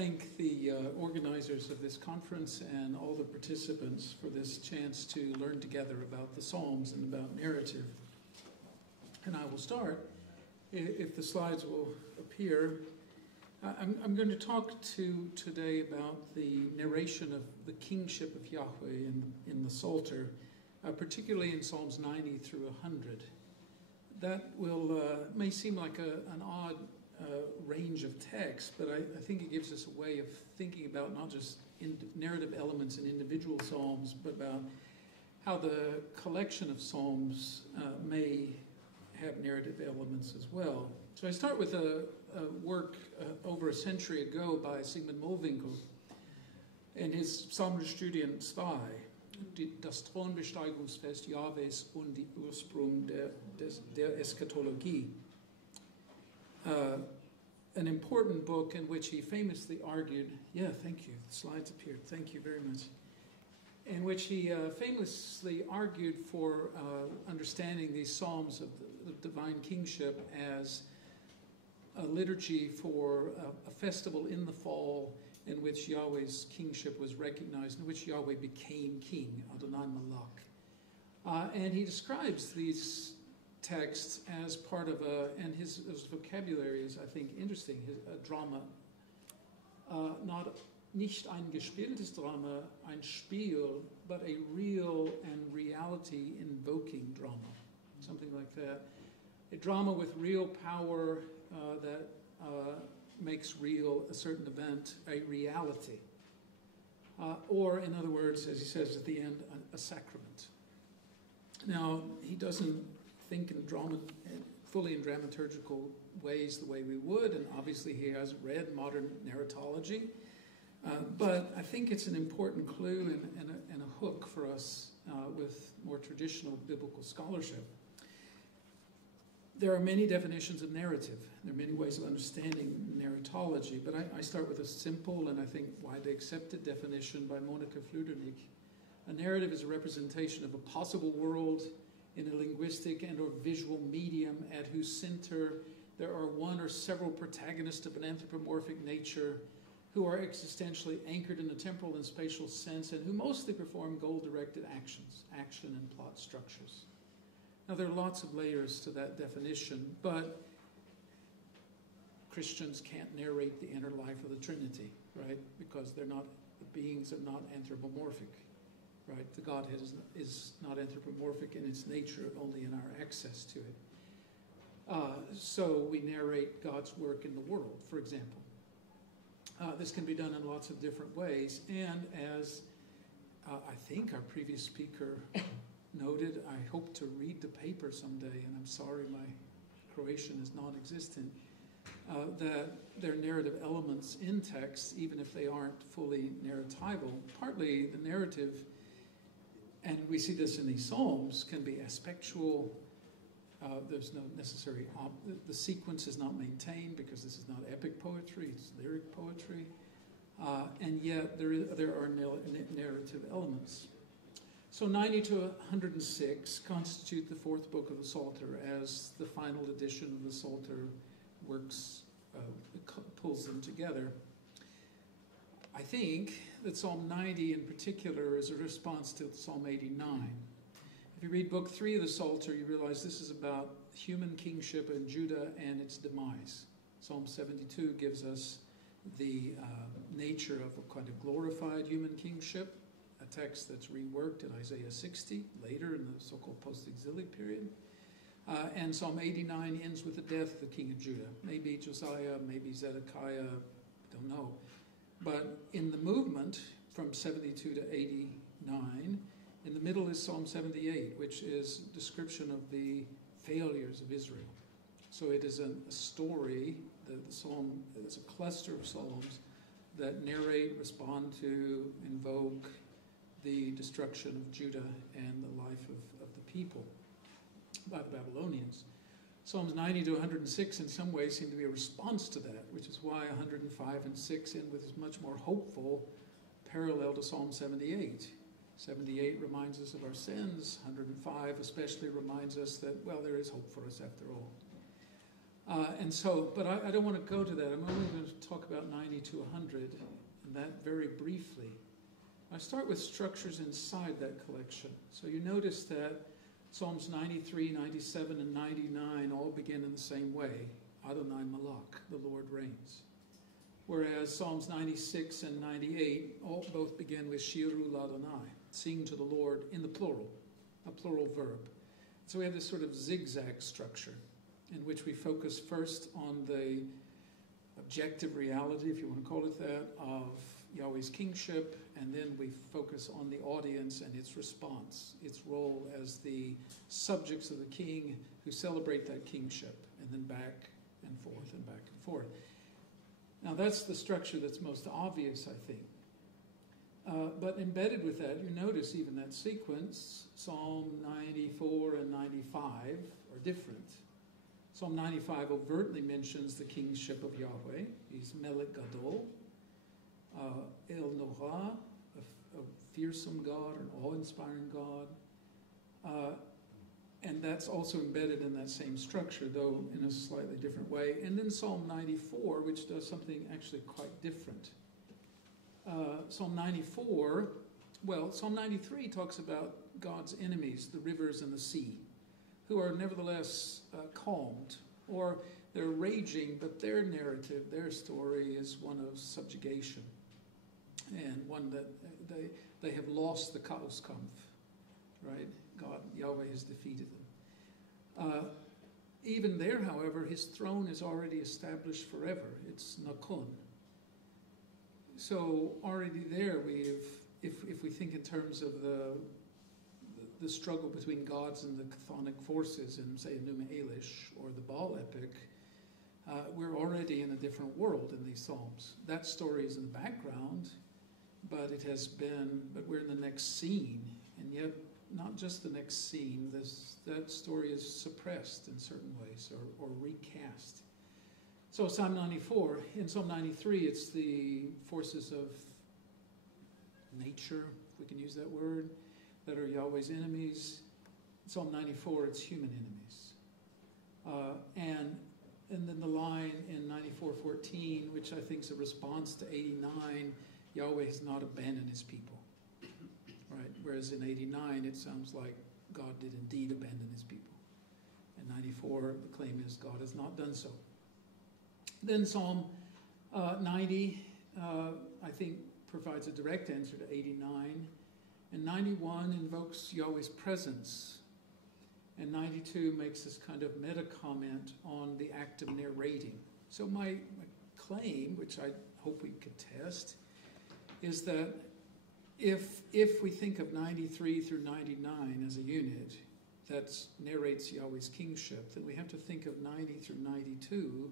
thank the organizers of this conference and all the participants for this chance to learn together about the Psalms and about narrative. And I will start, if the slides will appear. I'm going to talk today about the narration of the kingship of Yahweh in the Psalter, particularly in Psalms 90 through 100. That may seem like an odd range of text, but I think it gives us a way of thinking about not just narrative elements in individual psalms, but about how the collection of psalms may have narrative elements as well. So I start with a work over a century ago by Sigmund Mollwinkel in his Psalmenstudien 2, das Thronbesteigungsfest Jahwes und die Ursprung der Eschatologie. An important book in which he famously argued, thank you, the slides appeared, thank you very much, in which he famously argued for understanding these Psalms of the divine kingship as a liturgy for a festival in the fall in which Yahweh's kingship was recognized, in which Yahweh became king, Adonai Malach. And he describes these texts as part of and his vocabulary is, I think, interesting, a drama, nicht ein gespieltes Drama, ein Spiel, but a real and reality invoking drama, something like that. A drama with real power that makes real a certain event a reality. Or, in other words, as he says at the end, a sacrament. Now, he doesn't think in drama, fully in dramaturgical ways the way we would, and obviously he has read modern narratology, but I think it's an important clue and a hook for us with more traditional biblical scholarship. There are many definitions of narrative. There are many ways of understanding narratology, but I start with a simple and I think widely accepted definition by Monika Fludernik. A narrative is a representation of a possible world in a linguistic and or visual medium at whose center there are one or several protagonists of an anthropomorphic nature who are existentially anchored in a temporal and spatial sense and who mostly perform goal-directed actions, action and plot structures. Now, there are lots of layers to that definition, but Christians can't narrate the inner life of the Trinity, right? Because the beings are not anthropomorphic. Right? The Godhead is not anthropomorphic in its nature, only in our access to it. So we narrate God's work in the world, for example. This can be done in lots of different ways, and as I think our previous speaker noted, I hope to read the paper someday, and I'm sorry my Croatian is non-existent, that there are narrative elements in text, even if they aren't fully narratival. Partly the narrative, and we see this in these Psalms, can be aspectual. There's no necessary, the sequence is not maintained because this is not epic poetry, it's lyric poetry. And yet there are narrative elements. So 90 to 106 constitute the fourth book of the Psalter as the final edition of the Psalter works, pulls them together. I think that Psalm 90 in particular is a response to Psalm 89. If you read book 3 of the Psalter, you realize this is about human kingship in Judah and its demise. Psalm 72 gives us the nature of a kind of glorified human kingship, a text that's reworked in Isaiah 60, later in the so-called post-exilic period. And Psalm 89 ends with the death of the king of Judah. Maybe Josiah, maybe Zedekiah, don't know. But in the movement from 72 to 89, in the middle is Psalm 78, which is a description of the failures of Israel. So it is a story, the psalm is a cluster of psalms that narrate, respond to, invoke the destruction of Judah and the life of the people by the Babylonians. Psalms 90 to 106 in some ways seem to be a response to that, which is why 105 and 6 end with this much more hopeful parallel to Psalm 78. 78 reminds us of our sins. 105 especially reminds us that, well, there is hope for us after all. And so, but I don't want to go to that. I'm only going to talk about 90 to 100, and that very briefly. I start with structures inside that collection. So you notice that Psalms 93, 97, and 99 all begin in the same way. Adonai Malach, the Lord reigns. Whereas Psalms 96 and 98 both begin with Shiru Ladonai, sing to the Lord in the plural, a plural verb. So we have this sort of zigzag structure in which we focus first on the objective reality, if you want to call it that, of Yahweh's kingship, and then we focus on the audience and its response, its role as the subjects of the king who celebrate that kingship, and then back and forth and back and forth. Now that's the structure that's most obvious, I think. But embedded with that, you notice even that sequence, Psalm 94 and 95 are different. Psalm 95 overtly mentions the kingship of Yahweh. He's Melech Gadol, El Noha, a fearsome God, an awe-inspiring God. And that's also embedded in that same structure, though in a slightly different way. And then Psalm 94, which does something actually quite different. Psalm 94, well, Psalm 93 talks about God's enemies, the rivers and the sea, who are nevertheless calmed, or they're raging, but their narrative, their story is one of subjugation, and one that they have lost the Chaoskampf, right? God, Yahweh has defeated them. Even there, however, his throne is already established forever. It's Nakon. So already there, if we think in terms of the struggle between gods and the chthonic forces in, say, Enuma Elish or the Baal epic, we're already in a different world in these Psalms. That story is in the background, but we're in the next scene, and yet not just the next scene, that story is suppressed in certain ways or recast. So Psalm 94, in Psalm 93, it's the forces of nature, if we can use that word, that are Yahweh's enemies. In Psalm 94, it's human enemies. And then the line in 94:14, which I think is a response to 89, Yahweh has not abandoned his people. Right? Whereas in 89, it sounds like God did indeed abandon his people. In 94, the claim is God has not done so. Then Psalm 90, I think, provides a direct answer to 89. And 91 invokes Yahweh's presence. And 92 makes this kind of meta comment on the act of narrating. So my claim, which I hope we could test, is that if we think of 93 through 99 as a unit that narrates Yahweh's kingship, then we have to think of 90 through 92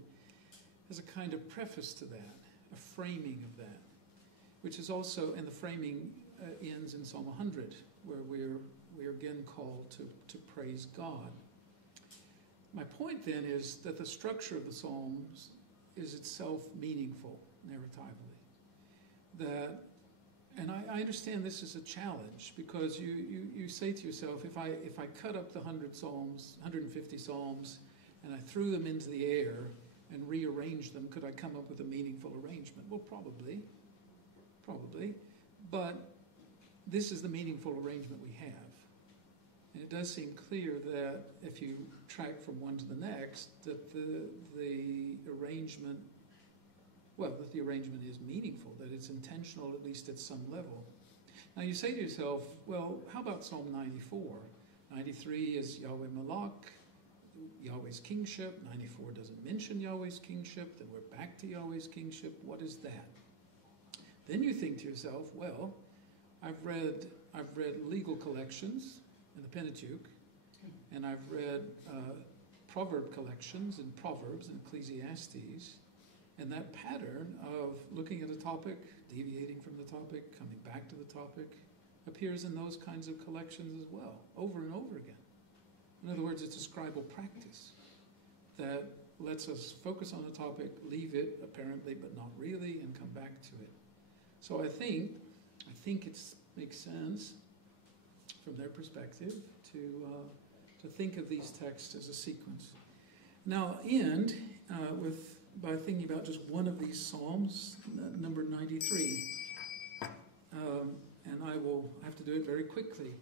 as a kind of preface to that, a framing of that, which is also, and the framing ends in Psalm 100, where we're again called to praise God. My point then is that the structure of the Psalms is itself meaningful narratively. And I understand this is a challenge, because you say to yourself, if I cut up the 100 Psalms, 150 Psalms, and I threw them into the air and rearranged them, could I come up with a meaningful arrangement? Well, probably. But this is the meaningful arrangement we have. And it does seem clear that if you track from one to the next, that the arrangement is meaningful, that it's intentional, at least at some level. Now you say to yourself, well, how about Psalm 94? 93 is Yahweh Malach, Yahweh's kingship. 94 doesn't mention Yahweh's kingship. Then we're back to Yahweh's kingship. What is that? Then you think to yourself, well, I've read legal collections in the Pentateuch, and I've read proverb collections in Proverbs and Ecclesiastes, and that pattern of looking at a topic, deviating from the topic, coming back to the topic, appears in those kinds of collections as well, over and over again. In other words, it's a scribal practice that lets us focus on the topic, leave it apparently, but not really, and come back to it. So I think it makes sense from their perspective to think of these texts as a sequence. Now I'll end by thinking about just one of these psalms, number 93. And I will have to do it very quickly.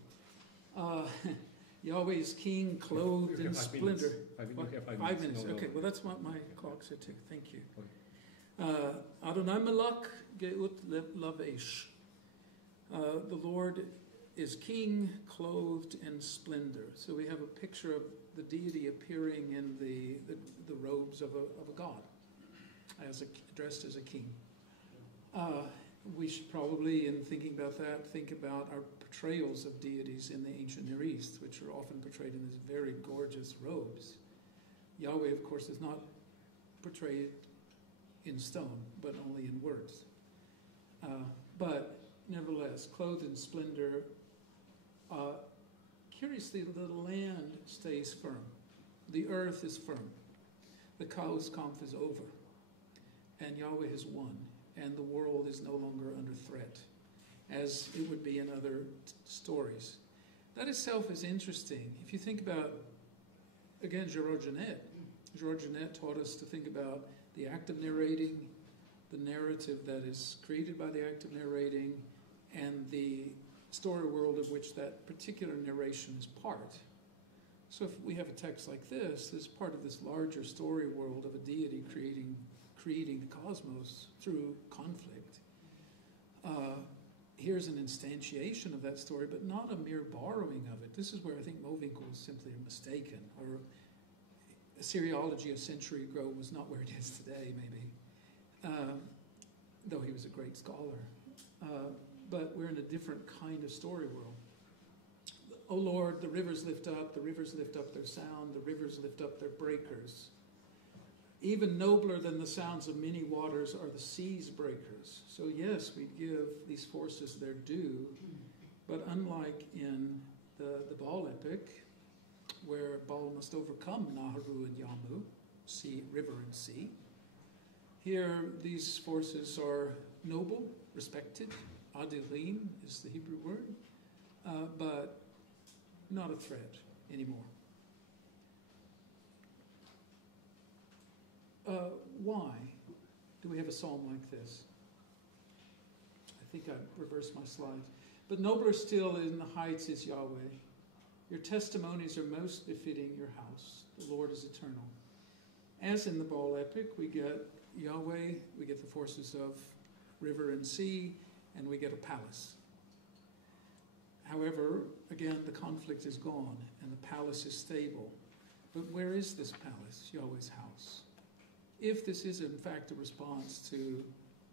Yahweh is king, clothed in splendor. 5 minutes. Okay, well that's what my clock said too. Thank you. Adonai Melech Geut Lavesh. The Lord is king, clothed in splendor. So we have a picture of the deity appearing in the robes of a god, dressed as a king. We should probably, in thinking about that, think about our portrayals of deities in the ancient Near East, which are often portrayed in these very gorgeous robes. Yahweh, of course, is not portrayed in stone, but only in words. But nevertheless, clothed in splendor. Curiously, the land stays firm. The earth is firm. The Chaos Kampf is over. And Yahweh has won. And the world is no longer under threat, as it would be in other stories. That itself is interesting. If you think about, again, Gerard Genet taught us to think about the act of narrating, the narrative that is created by the act of narrating, and the story world of which that particular narration is part. So if we have a text like this part of this larger story world of a deity creating the cosmos through conflict. Here's an instantiation of that story, but not a mere borrowing of it. This is where I think Mowinckel is simply mistaken, or Assyriology a century ago was not where it is today, maybe, though he was a great scholar. But we're in a different kind of story world. O Lord, the rivers lift up their sound, the rivers lift up their breakers. Even nobler than the sounds of many waters are the sea's breakers. So yes, we give these forces their due, but unlike in the Baal epic, where Baal must overcome Naharu and Yamu, sea, river and sea, here these forces are noble, respected. Adilim is the Hebrew word, but not a threat anymore. Why do we have a psalm like this? I think I reversed my slides. But nobler still in the heights is Yahweh. Your testimonies are most befitting your house. The Lord is eternal. As in the Baal epic, we get Yahweh, we get the forces of river and sea, and we get a palace. However, again, the conflict is gone, and the palace is stable. But where is this palace, Yahweh's house? If this is, in fact, a response to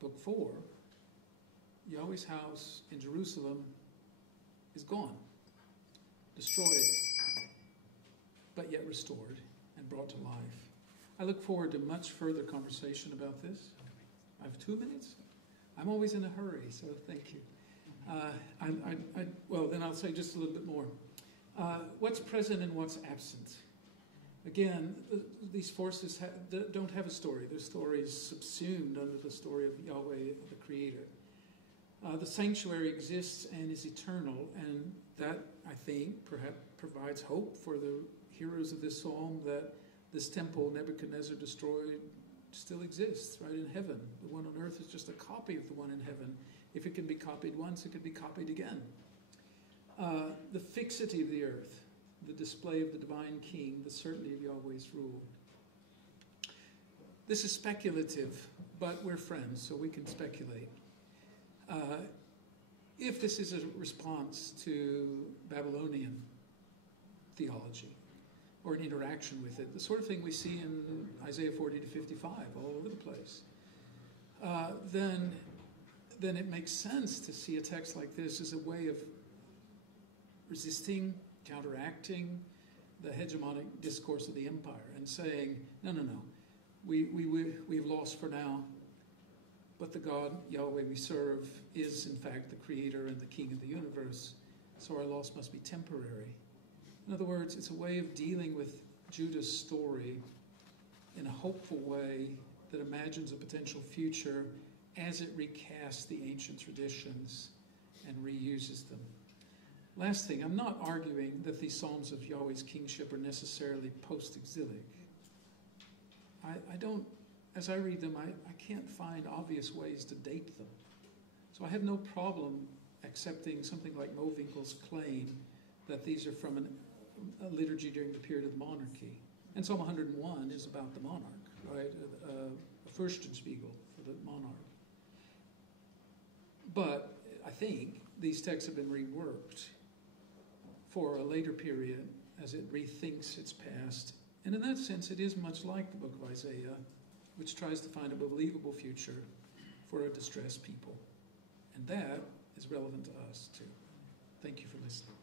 Book 4, Yahweh's house in Jerusalem is gone, destroyed, but yet restored and brought to life. I look forward to much further conversation about this. I have 2 minutes? I'm always in a hurry, so thank you. Well, then I'll say just a little bit more. What's present and what's absent? Again, these forces don't have a story. Their story is subsumed under the story of Yahweh, the Creator. The sanctuary exists and is eternal, and that, I think, perhaps provides hope for the hearers of this psalm that this temple Nebuchadnezzar destroyed still exists, right, in heaven. The one on earth is just a copy of the one in heaven. If it can be copied once, it can be copied again. The fixity of the earth, the display of the divine king, the certainty of Yahweh's rule. This is speculative, but we're friends, so we can speculate. If this is a response to Babylonian theology, or an interaction with it, the sort of thing we see in Isaiah 40 to 55, all over the place, then it makes sense to see a text like this as a way of resisting, counteracting the hegemonic discourse of the empire and saying, no, we've lost for now, but the God, Yahweh, we serve is, in fact, the creator and the king of the universe, so our loss must be temporary. In other words, it's a way of dealing with Judah's story in a hopeful way that imagines a potential future as it recasts the ancient traditions and reuses them. Last thing, I'm not arguing that these psalms of Yahweh's kingship are necessarily post-exilic. I don't, as I read them, I can't find obvious ways to date them. So I have no problem accepting something like Mowinckel's claim that these are from a liturgy during the period of the monarchy. And Psalm 101 is about the monarch, right? A Fürstenspiegel for the monarch. But I think these texts have been reworked for a later period as it rethinks its past. And in that sense, it is much like the book of Isaiah, which tries to find a believable future for a distressed people. And that is relevant to us, too. Thank you for listening.